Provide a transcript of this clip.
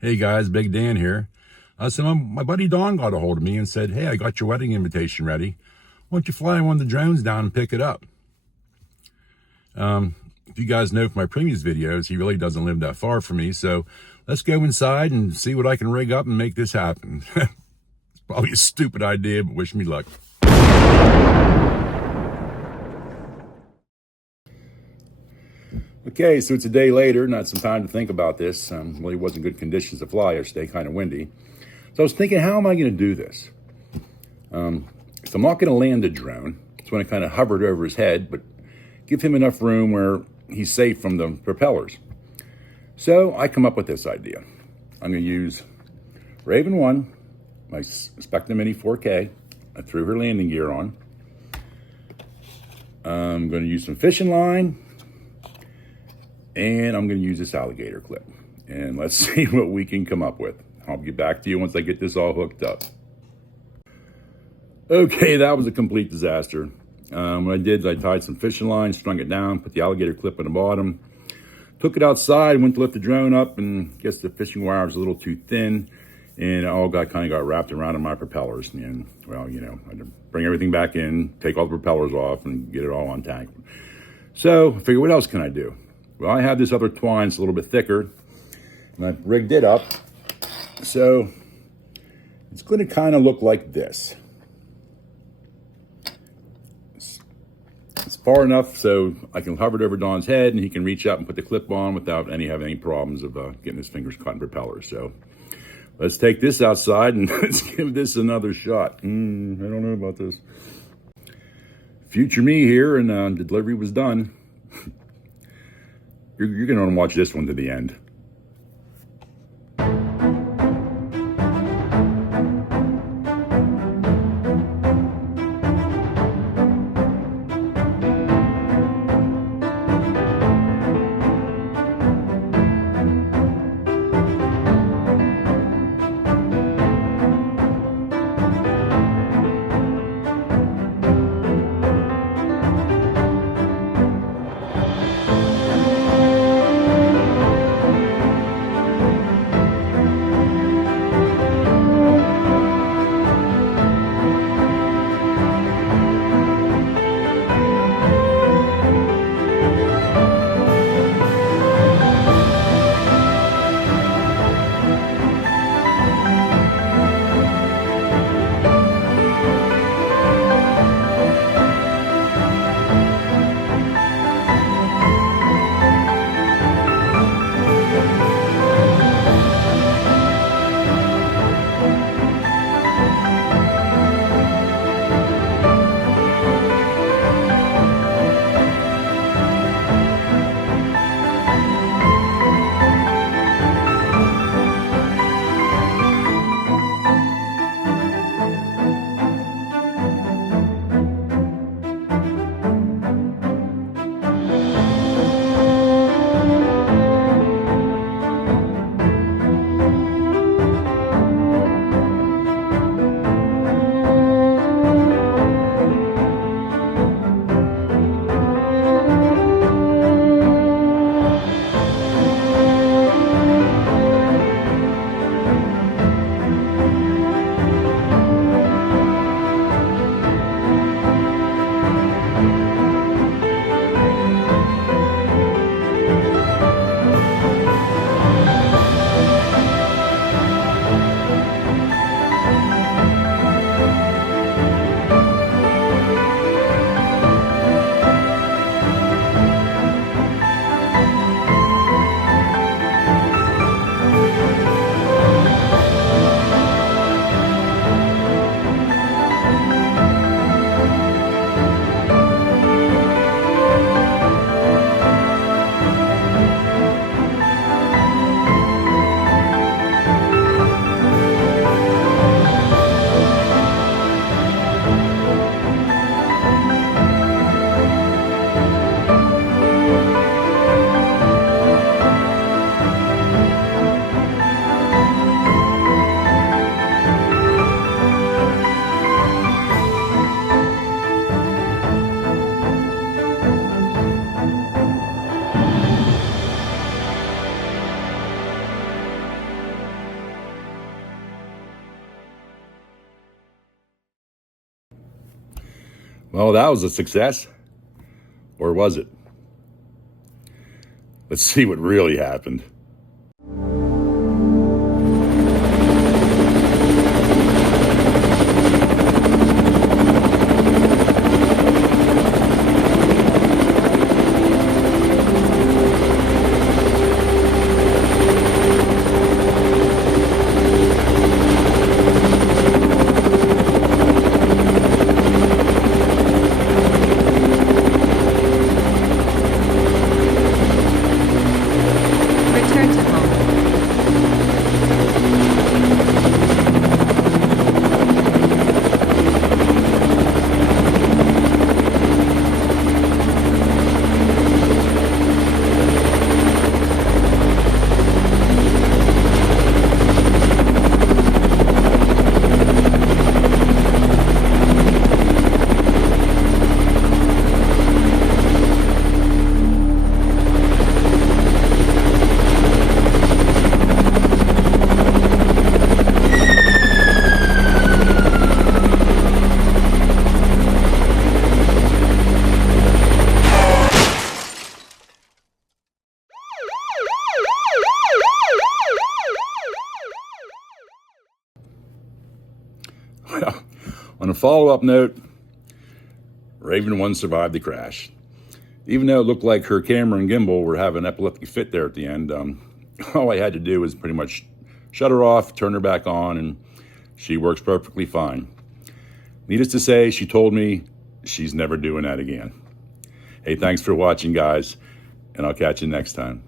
Hey guys, Big Dan here. So my buddy Don got a hold of me and said, "Hey, I got your wedding invitation ready. Why don't you fly one of the drones down and pick it up?" If you guys know from my previous videos, he really doesn't live that far from me. So let's go inside and see what I can rig up and make this happen. It's probably a stupid idea, but wish me luck. Okay, so it's a day later, not some time to think about this. Really wasn't good conditions to fly yesterday, kind of windy. So I was thinking, how am I going to do this? So I'm not going to land the drone. It's going to kind of hover it over his head, but give him enough room where he's safe from the propellers. So I come up with this idea. I'm going to use Raven 1, my Spectrum Mini 4K. I threw her landing gear on. I'm going to use some fishing line. And I'm going to use this alligator clip. And let's see what we can come up with. I'll get back to you once I get this all hooked up. Okay, that was a complete disaster. What I did is I tied some fishing line, strung it down, put the alligator clip on the bottom, took it outside, went to lift the drone up, and I guess the fishing wire was a little too thin, and it all kind of got wrapped around in my propellers. And, well, you know, I had to bring everything back in, take all the propellers off, and get it all untangled. So I figured, what else can I do? Well, I have this other twine, it's a little bit thicker, and I rigged it up. So it's going to kind of look like this. It's far enough so I can hover it over Don's head, and he can reach up and put the clip on without having any problems of getting his fingers caught in propellers. So let's take this outside and let's give this another shot. I don't know about this. Future me here, and the delivery was done. You're going to want to watch this one to the end. Well, that was a success. Or was it? Let's see what really happened. Return to home. On a follow-up note, Raven 1 survived the crash. Even though it looked like her camera and gimbal were having an epileptic fit there at the end, all I had to do was pretty much shut her off, turn her back on, and she works perfectly fine. Needless to say, she told me she's never doing that again. Hey, thanks for watching, guys, and I'll catch you next time.